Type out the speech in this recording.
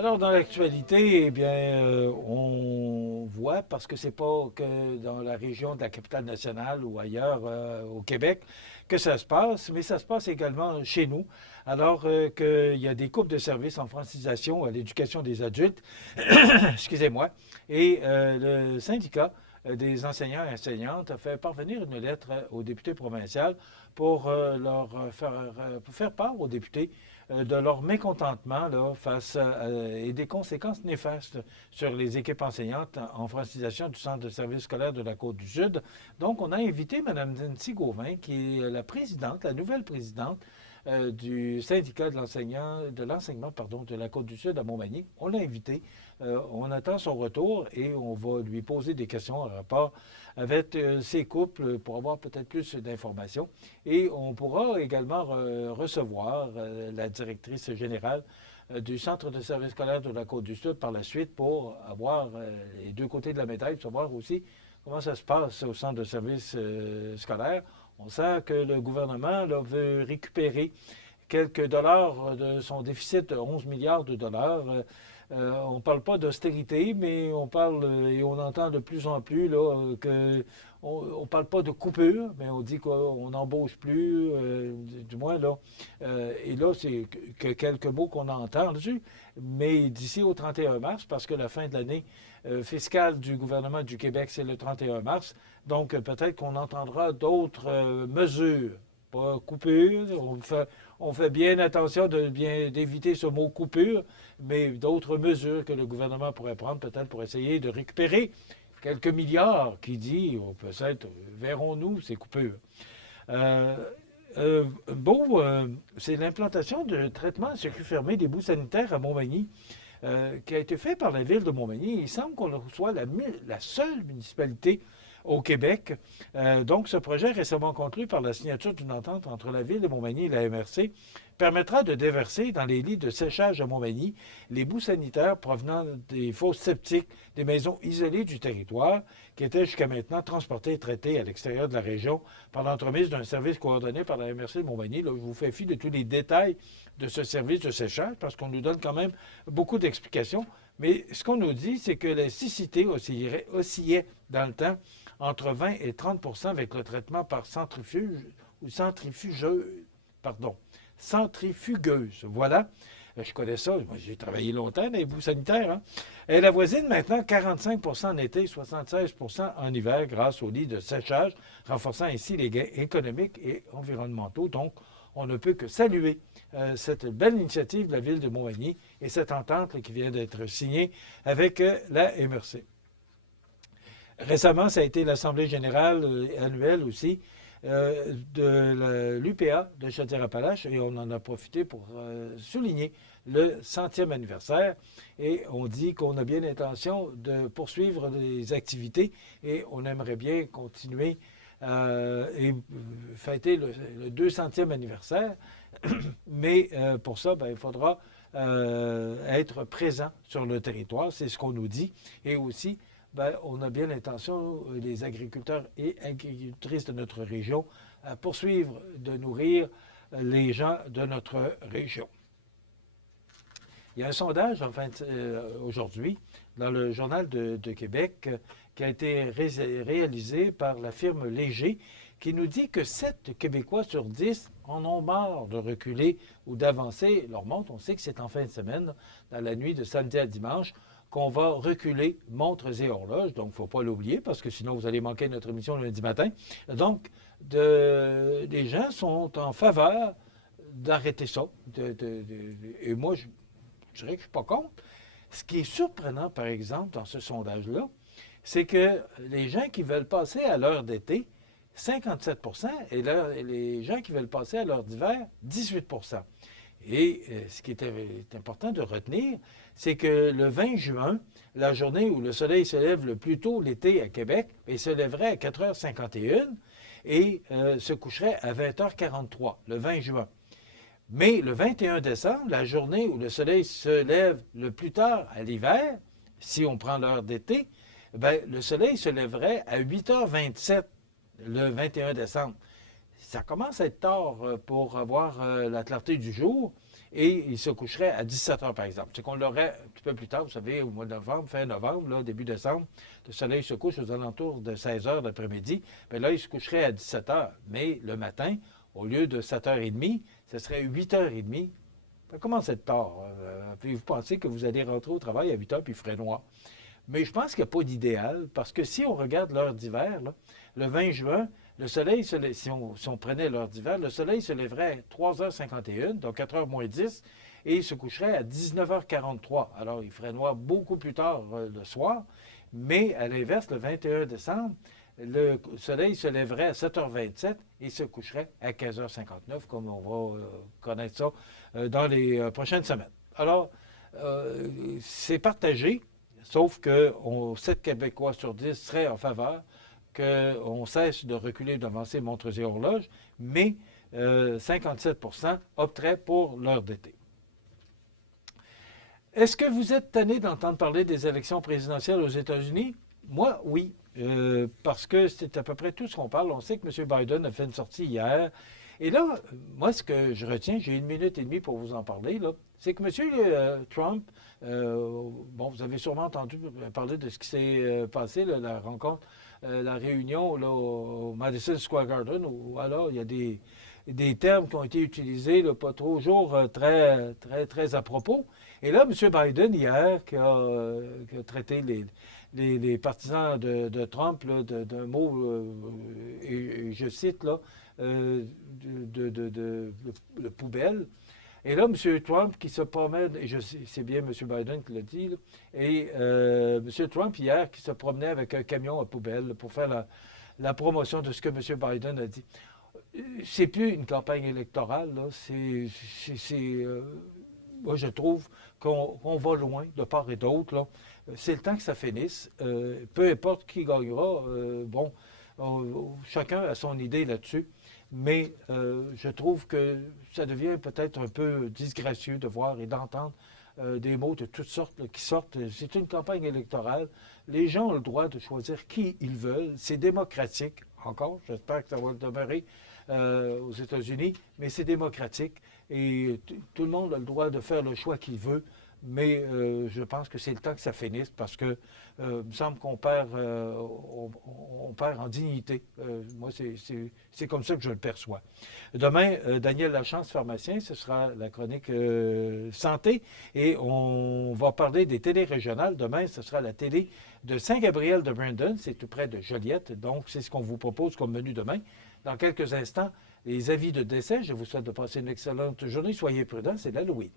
Alors, dans l'actualité, eh bien, on voit, parce que c'est pas que dans la région de la capitale nationale ou ailleurs au Québec que ça se passe, mais ça se passe également chez nous, alors qu'il y a des coupes de services en francisation à l'éducation des adultes, excusez-moi, et le syndicat des enseignants et enseignantes a fait parvenir une lettre aux députés provinciaux pour pour faire part aux députés de leur mécontentement là, face et des conséquences néfastes sur les équipes enseignantes en francisation du centre de service scolaire de la Côte-du-Sud. Donc, on a invité Mme Nancy Gauvin, qui est la présidente, la nouvelle présidente du syndicat de l'enseignement de la Côte-du-Sud à Montmagny. On l'a invité. On attend son retour et on va lui poser des questions en rapport avec ces couples pour avoir peut-être plus d'informations. Et on pourra également recevoir la directrice générale du Centre de service scolaire de la Côte-du-Sud par la suite pour avoir les deux côtés de la médaille, savoir aussi comment ça se passe au centre de service scolaire. On sent que le gouvernement là, veut récupérer quelques dollars de son déficit de 11 milliards de dollars. On ne parle pas d'austérité, mais on parle et on entend de plus en plus là, que on ne parle pas de coupure, mais on dit qu'on n'embauche plus, du moins là. Et là, c'est que quelques mots qu'on a entendus, mais d'ici au 31 mars, parce que la fin de l'année fiscale du gouvernement du Québec, c'est le 31 mars, donc peut-être qu'on entendra d'autres mesures. Pas coupure, on fait bien attention d'éviter ce mot coupure, mais d'autres mesures que le gouvernement pourrait prendre peut-être pour essayer de récupérer quelques milliards, qui dit, peut-être, verrons-nous ces coupures. Euh, c'est l'implantation de traitement à circuit fermé des boues sanitaires à Montmagny, qui a été fait par la ville de Montmagny. Il semble qu'on soit la seule municipalité au Québec. Donc, ce projet, récemment conclu par la signature d'une entente entre la Ville de Montmagny et la MRC, permettra de déverser dans les lits de séchage à Montmagny les boues sanitaires provenant des fosses septiques des maisons isolées du territoire qui étaient jusqu'à maintenant transportées et traitées à l'extérieur de la région par l'entremise d'un service coordonné par la MRC de Montmagny. Là, je vous fais fi de tous les détails de ce service de séchage parce qu'on nous donne quand même beaucoup d'explications. Mais ce qu'on nous dit, c'est que la siccité oscillait dans le temps entre 20 et 30 avec le traitement par centrifuge ou centrifugeuse. Voilà. Je connais ça. Moi, j'ai travaillé longtemps dans les boues sanitaires. Hein? Elle avoisine maintenant 45 en été, 76 en hiver grâce aux lits de séchage, renforçant ainsi les gains économiques et environnementaux. Donc, on ne peut que saluer cette belle initiative de la Ville de Montmagny et cette entente là, qui vient d'être signée avec la MRC. Récemment, ça a été l'Assemblée générale annuelle aussi de l'UPA de Chaudière-Appalaches et on en a profité pour souligner le 100e anniversaire et on dit qu'on a bien l'intention de poursuivre les activités et on aimerait bien continuer et fêter le 200e anniversaire. Mais pour ça, ben, il faudra être présent sur le territoire, c'est ce qu'on nous dit, et aussi ben, on a bien l'intention, les agriculteurs et agricultrices de notre région, à poursuivre de nourrir les gens de notre région. Il y a un sondage aujourd'hui dans le Journal de Québec qui a été réalisé par la firme Léger qui nous dit que 7 Québécois sur 10 en ont marre de reculer ou d'avancer leur montre. On sait que c'est en fin de semaine, dans la nuit de samedi à dimanche, qu'on va reculer montres et horloges. Donc, il ne faut pas l'oublier parce que sinon, vous allez manquer notre émission le lundi matin. Donc, les gens sont en faveur d'arrêter ça. Et moi, je dirais que je ne suis pas contre. Ce qui est surprenant, par exemple, dans ce sondage-là, c'est que les gens qui veulent passer à l'heure d'été, 57 et les gens qui veulent passer à l'heure d'hiver, 18 Et ce qui est important de retenir, c'est que le 20 juin, la journée où le soleil se lève le plus tôt l'été à Québec, il se lèverait à 4h51 et se coucherait à 20h43, le 20 juin. Mais le 21 décembre, la journée où le soleil se lève le plus tard à l'hiver, si on prend l'heure d'été, ben, le soleil se lèverait à 8h27 le 21 décembre. Ça commence à être tard pour avoir la clarté du jour. et il se coucherait à 17 heures, par exemple. C'est qu'on l'aurait un petit peu plus tard, vous savez, au mois de novembre, fin novembre, là, début décembre, le soleil se couche aux alentours de 16 heures l'après-midi. Bien là, il se coucherait à 17 heures. Mais le matin, au lieu de 7h30, ce serait 8h30. Ça commence à être tard. Puis vous pensez que vous allez rentrer au travail à 8 heures puis il ferait noir. Mais je pense qu'il n'y a pas d'idéal, parce que si on regarde l'heure d'hiver, là, le 20 juin, le soleil, si on prenait l'heure d'hiver, le soleil se lèverait à 3h51, donc 4h moins 10, et il se coucherait à 19h43. Alors, il ferait noir beaucoup plus tard le soir, mais à l'inverse, le 21 décembre, le soleil se lèverait à 7h27 et se coucherait à 15h59, comme on va connaître ça dans les prochaines semaines. Alors, c'est partagé, sauf que 7 Québécois sur 10 seraient en faveur qu'on cesse de reculer devant ces montres et horloges, mais 57 opteraient pour l'heure d'été. Est-ce que vous êtes tanné d'entendre parler des élections présidentielles aux États-Unis? Moi, oui, parce que c'est à peu près tout ce qu'on parle. On sait que M. Biden a fait une sortie hier. Et là, moi, ce que je retiens, j'ai 1 minute et demie pour vous en parler, là, c'est que M. Trump, bon, vous avez sûrement entendu parler de ce qui s'est passé, là, la rencontre, la réunion là, au Madison Square Garden, où alors il y a des termes qui ont été utilisés, là, pas toujours très à propos. Et là, M. Biden, hier, qui a traité les partisans de Trump d'un mot, et je cite, là, de poubelle. Et là, M. Trump qui se promène, et c'est bien M. Biden qui l'a dit, là, et M. Trump hier qui se promenait avec un camion à poubelle là, pour faire la promotion de ce que M. Biden a dit. C'est plus une campagne électorale, là. Moi, je trouve qu'on va loin de part et d'autre, là. C'est le temps que ça finisse. Peu importe qui gagnera, bon, chacun a son idée là-dessus. Mais je trouve que ça devient peut-être un peu disgracieux de voir et d'entendre des mots de toutes sortes là, qui sortent. C'est une campagne électorale. Les gens ont le droit de choisir qui ils veulent. C'est démocratique, encore. J'espère que ça va le demeurer aux États-Unis, mais c'est démocratique. Et tout le monde a le droit de faire le choix qu'il veut. Mais je pense que c'est le temps que ça finisse parce que il me semble qu'on perd, on perd en dignité. Moi, c'est comme ça que je le perçois. Demain, Daniel Lachance, pharmacien, ce sera la chronique santé et on va parler des télés régionales. Demain, ce sera la télé de Saint-Gabriel de Brandon, c'est tout près de Joliette. Donc, c'est ce qu'on vous propose comme menu demain. Dans quelques instants, les avis de décès. Je vous souhaite de passer une excellente journée. Soyez prudents, c'est l'Halloween.